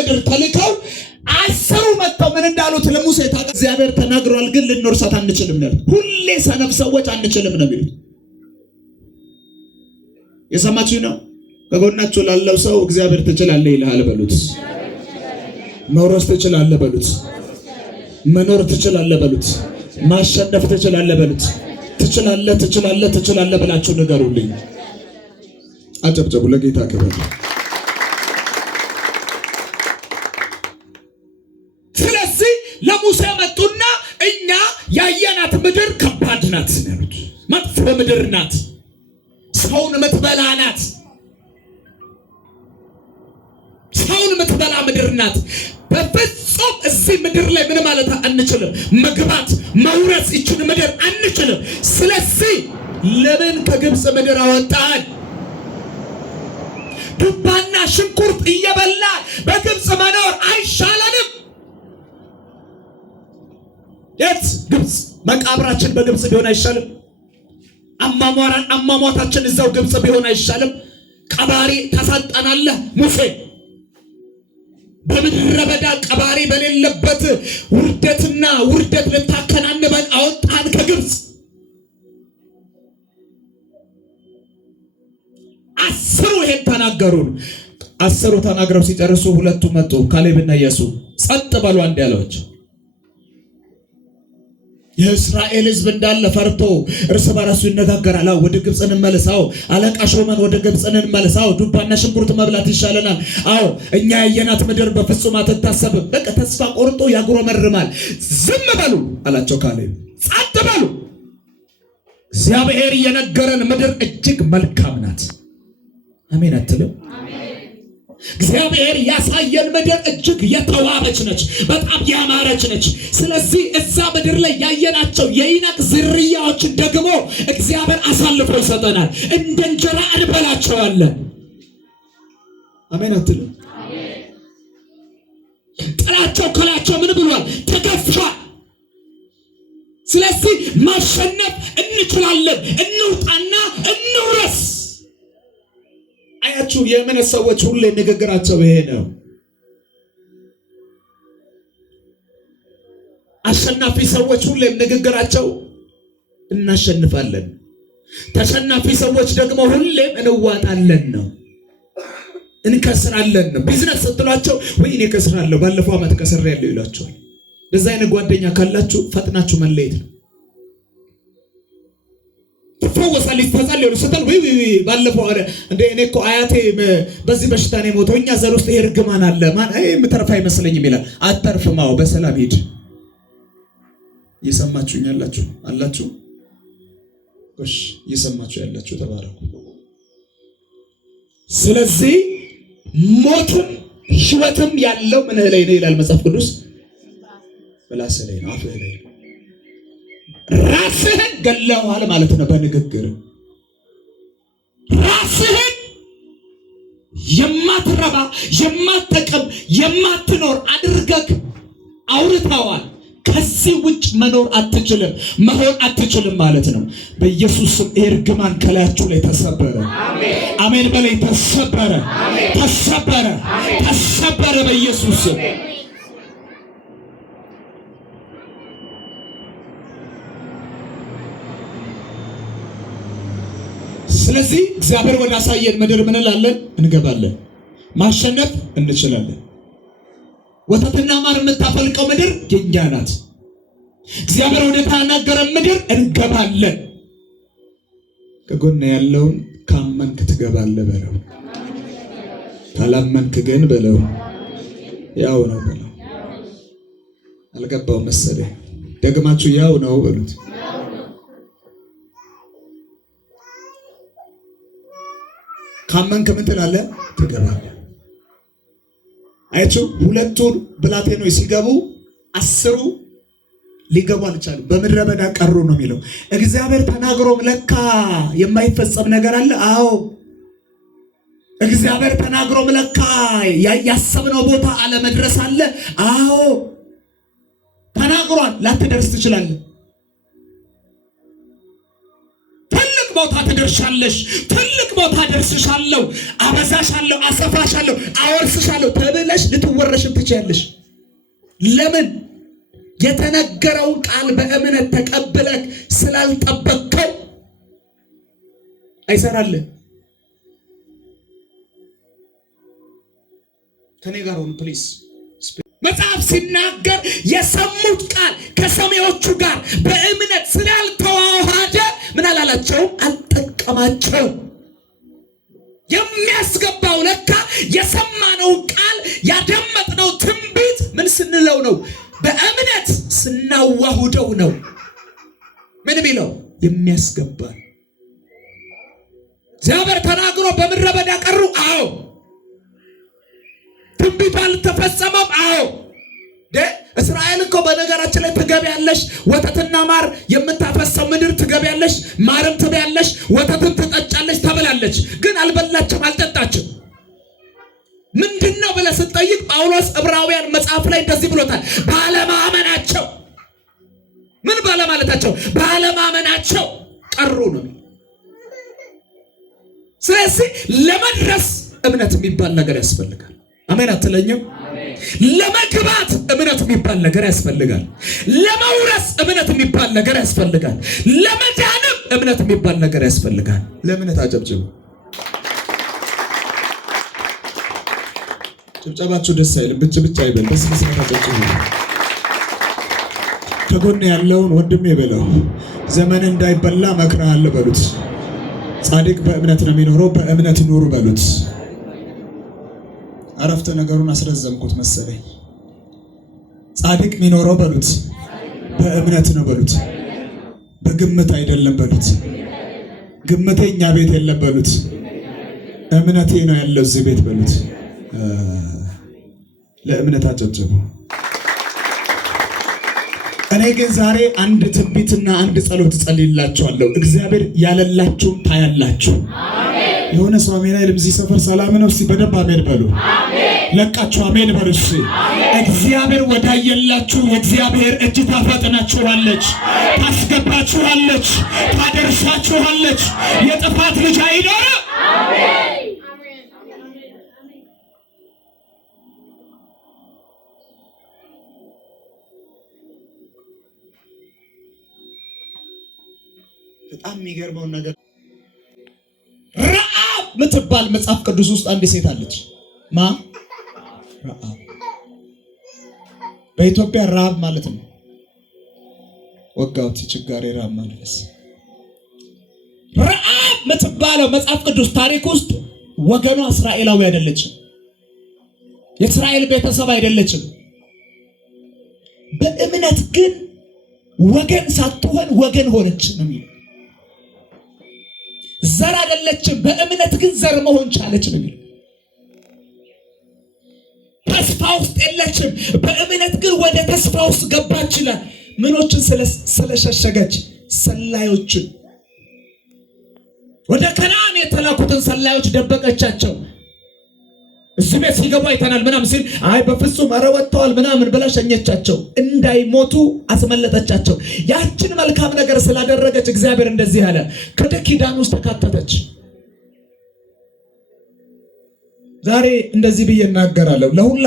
ምድር ተልከው አስሩ መጥተው ምን እንዳሉት ለሙሴ እግዚአብሔር ተናግሯል ግን ልንወርሳት አንችልም ነው። ሁሌ ሰነፍ ሰዎች አንችልም ነው የሚሉት። የሰማችሁ ነው? ከጎናችሁ ላለው ሰው እግዚአብሔር ትችላለህ ይልሃል በሉት። መውረስ ትችላለህ በሉት። መኖር ትችላለህ በሉት። ማሸነፍ ትችላለህ በሉት። ትችላለህ ትችላለህ ትችላለህ ብላችሁ ንገሩልኝ። አጨብጨቡ ለጌታ ክብር። ስለዚህ ለሙሴ መጡና እኛ ያየናት ምድር ከባድ ናት ያሉት። መጥፎ ምድር ናት፣ ሰውን ምትበላ ናት፣ ሰውን ምትበላ ምድር ናት። በፍጹም እዚህ ምድር ላይ ምን ማለት አንችልም፣ መግባት መውረስ ይችን ምድር አንችልም። ስለዚህ ለምን ከግብፅ ምድር አወጣን? ዱባና ሽንኩርት እየበላ በግብፅ መኖር አይሻለንም? የት ግብፅ? መቃብራችን በግብፅ ቢሆን አይሻልም? አሟሟታችን እዛው ግብፅ ቢሆን አይሻልም? ቀባሪ ታሳጣናለህ ሙሴ። በምድረ በዳ ቀባሪ በሌለበት ውርደትና ውርደት ልታከናንበን አወጣን ከግብፅ። አስሩ ይሄን ተናገሩን። አስሩ ተናግረው ሲጨርሱ ሁለቱ መጡ፣ ካሌብና ኢያሱ። ጸጥ በሉ አንድ ያለዋቸው። የእስራኤል ሕዝብ እንዳለ ፈርቶ እርስ በራሱ ይነጋገራል። ወደ ግብፅ እንመለሳው፣ አለቃ ሾመን ወደ ግብፅ እንመለሳው፣ ዱባና ሽንኩርት መብላት ይሻለናል። አዎ እኛ ያየናት ምድር በፍጹም አትታሰብም። በቃ ተስፋ ቆርጦ ያጉረመርማል። ዝም በሉ አላቸው ካሌብ። ጸጥ በሉ። እግዚአብሔር የነገረን ምድር እጅግ መልካም ናት። አሜን አትልም? እግዚአብሔር ያሳየን ምድር እጅግ የተዋበች ነች፣ በጣም ያማረች ነች። ስለዚህ እዛ ምድር ላይ ያየናቸው የይናቅ ዝርያዎችን ደግሞ እግዚአብሔር አሳልፎ ይሰጠናል። እንደ እንጀራ እንበላቸዋለን። አሜን አትልም? ጥላቸው ከላቸው ምን ብሏል? ተገፏል። ስለዚህ ማሸነፍ እንችላለን። እንውጣና እንውረስ። አያችሁ፣ የእምነት ሰዎች ሁሌ ንግግራቸው ይሄ ነው። አሸናፊ ሰዎች ሁሌም ንግግራቸው እናሸንፋለን። ተሸናፊ ሰዎች ደግሞ ሁሌም እንዋጣለን ነው፣ እንከስራለን ነው። ቢዝነስ ስትሏቸው ወይ እኔ ከስራለሁ ባለፈው ዓመት ከስሬያለሁ ይሏቸዋል። እንደዛ አይነት ጓደኛ ካላችሁ ፈጥናችሁ መለየት ነው። ፈወሳል ይስተዛል ይወርሰታል ወይ ባለፈው አረ እንደ እኔ እኮ አያቴ በዚህ በሽታ ነው ሞተው እኛ ዘር ውስጥ ይርግማን አለ ማን የምተርፍ አይመስለኝም ይላል። አተርፍማው በሰላም ሂድ። እየሰማችሁኝ ያላችሁ አላችሁ? እሺ እየሰማችሁ ያላችሁ ተባረኩ። ስለዚህ ሞትም ሕይወትም ያለው ምን ላይ ነው ይላል መጽሐፍ ቅዱስ? በላስ ላይ ነው፣ አፍ ላይ ነው። ራስህን ገለዋል ማለት ነው። በንግግር ራስህን የማትረባ የማትጠቅም የማትኖር አድርገህ አውርተዋል። ከዚህ ውጭ መኖር አትችልም፣ መሆን አትችልም ማለት ነው። በኢየሱስ ስም እርግማን ከላያችሁ ላይ ተሰበረ። አሜን በላይ ተሰበረ፣ ተሰበረ፣ ተሰበረ በኢየሱስ ስም። ስለዚህ እግዚአብሔር ወደ አሳየን ምድር ምን እንላለን? እንገባለን። ማሸነፍ እንችላለን። ወተትና ማር የምታፈልቀው ምድር የኛ ናት። እግዚአብሔር ወደ ተናገረን ምድር እንገባለን። ከጎን ያለውን ካመንክ ትገባለህ በለው፣ ካላመንክ ግን በለው ያው ነው በለው። አልገባው መሰለኝ። ደግማችሁ ያው ነው በሉት። ካመንክ ምን ትላለህ? ትገባለህ። አያችሁ፣ ሁለቱን ብላቴኖች ሲገቡ አስሩ ሊገቡ አልቻሉም። በምድረ በዳ ቀሩ ነው የሚለው። እግዚአብሔር ተናግሮም ለካ የማይፈጸም ነገር አለ። አዎ እግዚአብሔር ተናግሮም ለካ ያሰብነው ቦታ አለመድረስ አለ። አዎ ተናግሯል፣ ላትደርስ ትችላለህ። ትልቅ ቦታ ትደርሻለሽ፣ ትልቅ ቦታ ደርስሻለሁ፣ አበዛሻለሁ፣ አሰፋሻለሁ፣ አወርስሻለሁ ተብለሽ ልትወረሽም ትችያለሽ። ለምን? የተነገረውን ቃል በእምነት ተቀብለህ ስላልጠበቅከው አይሰራልህ። ከኔ ጋር ሆኑ ፕሊዝ። መጽሐፍ ሲናገር የሰሙት ቃል ከሰሚዎቹ ጋር በእምነት ስላልተዋሃደ ምን አላላቸው? አልጠቀማቸው። የሚያስገባው ለካ የሰማነው ቃል ያደመጥነው ትንቢት ምን ስንለው ነው? በእምነት ስናዋሁደው ነው። ምን ቢለው የሚያስገባ እግዚአብሔር ተናግሮ በምድረ በዳ ቀሩ። አዎ ትንቢቱ አልተፈጸመም። አዎ እስራኤል እኮ በነገራችን ላይ ትገቢያለሽ፣ ወተትና ማር የምታፈሰው ምድር ትገቢያለሽ፣ ማርም ትበያለሽ፣ ወተትም ትጠጫለሽ ተብላለች። ግን አልበላችም፣ አልጠጣችም። ምንድነው ብለህ ስትጠይቅ ጳውሎስ ዕብራውያን መጽሐፍ ላይ እንደዚህ ብሎታል። ባለማመናቸው። ምን ባለማለታቸው? ባለማመናቸው ቀሩ ነው። ስለዚህ ለመድረስ እምነት የሚባል ነገር ያስፈልጋል። አሜን አትለኝም? ለመግባት እምነት የሚባል ነገር ያስፈልጋል። ለመውረስ እምነት የሚባል ነገር ያስፈልጋል። ለመዳንም እምነት የሚባል ነገር ያስፈልጋል። ለእምነት አጨብጭቡ። ጭብጨባችሁ ደስ አይልም? ብቻ ይበል። በስነ ስርዓት አጨብጭቡ። ከጎን ያለውን ወንድሜ በለው፣ ዘመን እንዳይበላ እመክርሃለሁ በሉት። ጻድቅ በእምነት ነው የሚኖረው፣ በእምነት ኑሩ በሉት። አረፍተ ነገሩን አስረዘምኩት መሰለኝ። ጻድቅ የሚኖረው በሉት በእምነት ነው በሉት። በግምት አይደለም በሉት። ግምቴ እኛ ቤት የለም በሉት። እምነቴ ነው ያለው እዚህ ቤት በሉት። ለእምነት አጨብጭቡ። እኔ ግን ዛሬ አንድ ትንቢትና አንድ ጸሎት ጸልይላችኋለሁ። እግዚአብሔር ያለላችሁን ታያላችሁ። የሆነ ሰው አሜን አይልም? እዚህ ሰፈር ሰላም ነው? እስቲ በደንብ አሜን በሉ። ለቃችሁ አሜን በሉ። እሺ እግዚአብሔር ወዳየላችሁ የእግዚአብሔር እጅ ታፈጥናችኋለች፣ ታስገባችኋለች፣ ታደርሳችኋለች። የጥፋት ልጅ አይኖርም። በጣም የሚገርመው ነገር ረዓብ ምትባል መጽሐፍ ቅዱስ ውስጥ አንድ ሴት አለች። ረዓብ በኢትዮጵያ ረዓብ ማለት ነው። ወጋውት ችጋሬ ረዓብ ማለት ረዓብ ምትባለው መጽሐፍ ቅዱስ ታሪክ ውስጥ ወገኗ እስራኤላዊ አይደለችም። የእስራኤል ቤተሰብ አይደለችም። በእምነት ግን ወገን ሳትሆን ወገን ሆነች ነው የሚለው። ዘር አይደለችም፣ በእምነት ግን ዘር መሆን ቻለች ነው የሚለው። ተስፋ ውስጥ የለችም፣ በእምነት ግን ወደ ተስፋ ውስጥ ገባች ይላል። ምኖችን ስለሸሸገች? ሰላዮችን፣ ወደ ከነዓን የተላኩትን ሰላዮች ደበቀቻቸው። እዚህ ቤት ሲገቡ አይተናል ምናምን ሲል አይ በፍጹም ኧረ ወጥተዋል ምናምን ብላ ሸኘቻቸው። እንዳይሞቱ አስመለጠቻቸው። ያችን መልካም ነገር ስላደረገች እግዚአብሔር እንደዚህ አለ፣ ወደ ኪዳን ውስጥ ተካተተች። ዛሬ እንደዚህ ብዬ እናገራለሁ ለሁላ